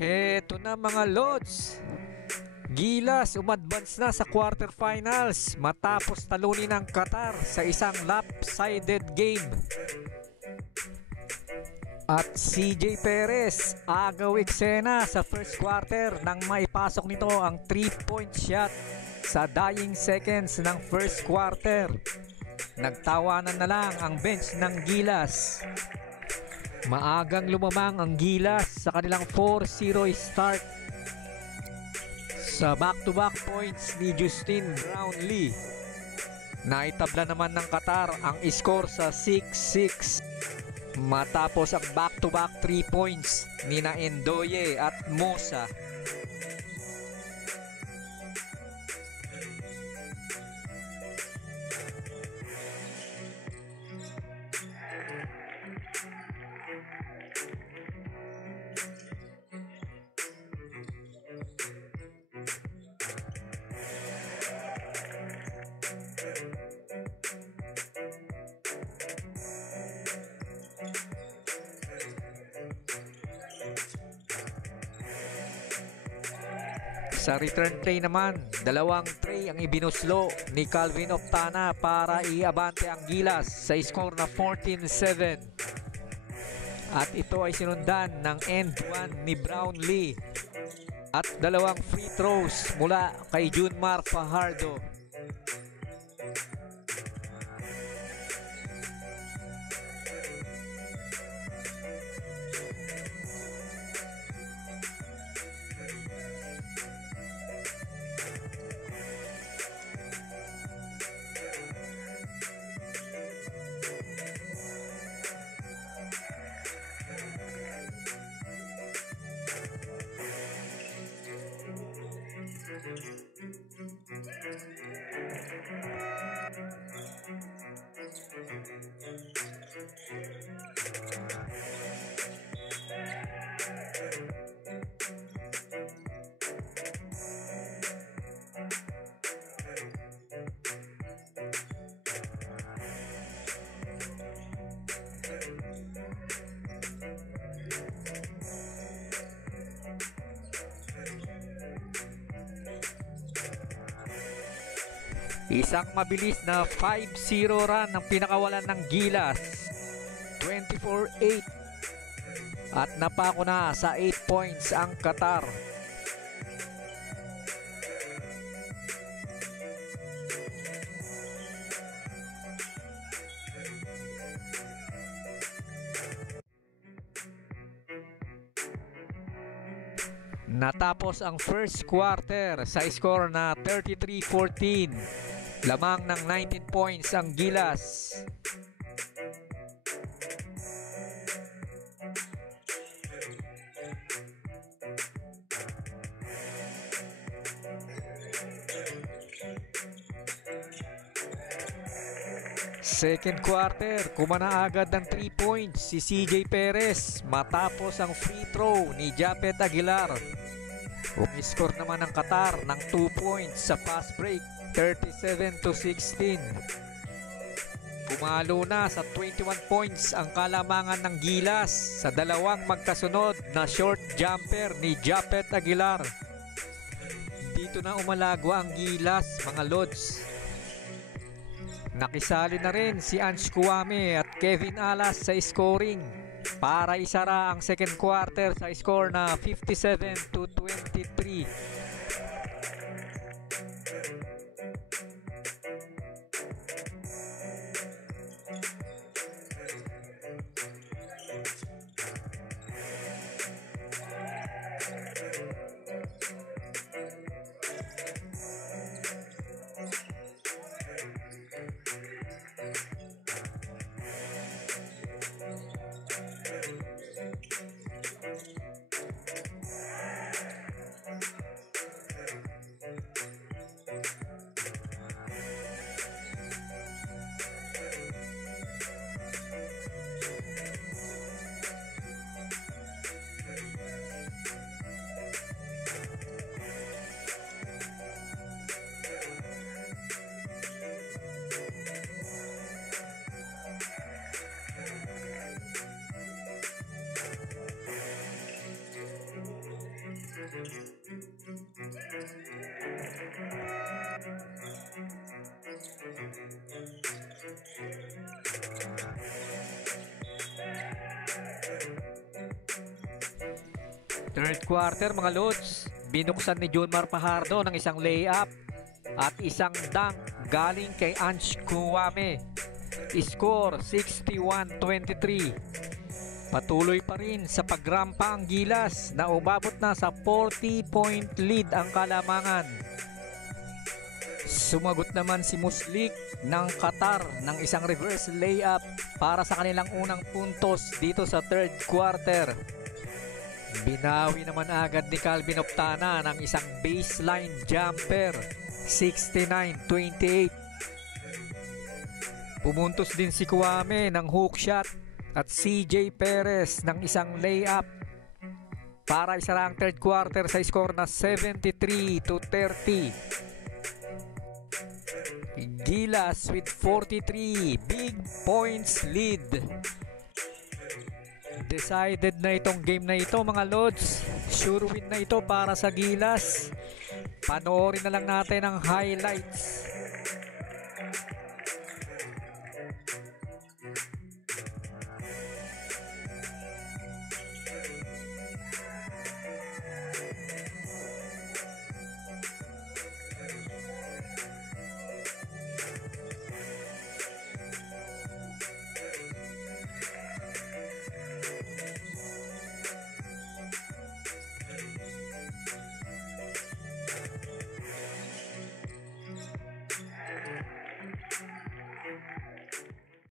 Heto na mga Lods, Gilas umadvance na sa quarterfinals matapos talunin ng Qatar sa isang lopsided game. At CJ Perez agaw eksena sa first quarter nang maipasok nito ang 3-point shot sa dying seconds ng first quarter. Nagtawanan na lang ang bench ng Gilas. Maagang lumamang ang Gilas sa kanilang 4-0 start sa back-to-back points ni Justin Brownlee. Naitabla naman ng Qatar ang score sa 6-6 matapos ang back-to-back 3 points ni na Endoye at Mosa. Sa return play naman, dalawang tray ang ibinuslo ni Calvin Octana para iabante ang Gilas sa score na 14-7. At ito ay sinundan ng end one ni Brownlee at dalawang free throws mula kay Junmar Fajardo. Isang mabilis na 5-0 run ang pinakawalan ng Gilas, 24-8, at napako na sa 8 points ang Qatar. Natapos ang first quarter sa score na 33-14. Lamang ng 19 points ang Gilas. Second quarter, kumana agad ng 3 points si CJ Perez matapos ang free throw ni Japet Aguilar. Umiscore naman ng Qatar ng 2 points sa fast break, 37-16. Pumalo na sa 21 points ang kalamangan ng Gilas sa dalawang magkasunod na short jumper ni Japet Aguilar. Dito na umalagwa ang Gilas, mga Lods. Nakisali na rin si Ange Kouame at Kevin Alas sa scoring para isara ang second quarter sa score na 57-23. Third quarter mga lods, binuksan ni Junmar Fajardo ng isang layup at isang dunk galing kay Ange Kuwame. Score 61-23. Patuloy pa rin sa pagrampa ang Gilas na umabot na sa 40-point lead ang Kalamangan. Sumagot naman si Muslik ng Qatar ng isang reverse layup para sa kanilang unang puntos dito sa third quarter. Binawi naman agad ni Calvin Optana ng isang baseline jumper, 69-28. Pumuntos din si Kuwame ng hook shot at CJ Perez ng isang layup para isara ang third quarter sa score na 73-30. Gilas with 43 big points lead. Decided na itong game na ito mga lods. Sure win na ito para sa Gilas. Panoorin na lang natin ang highlights.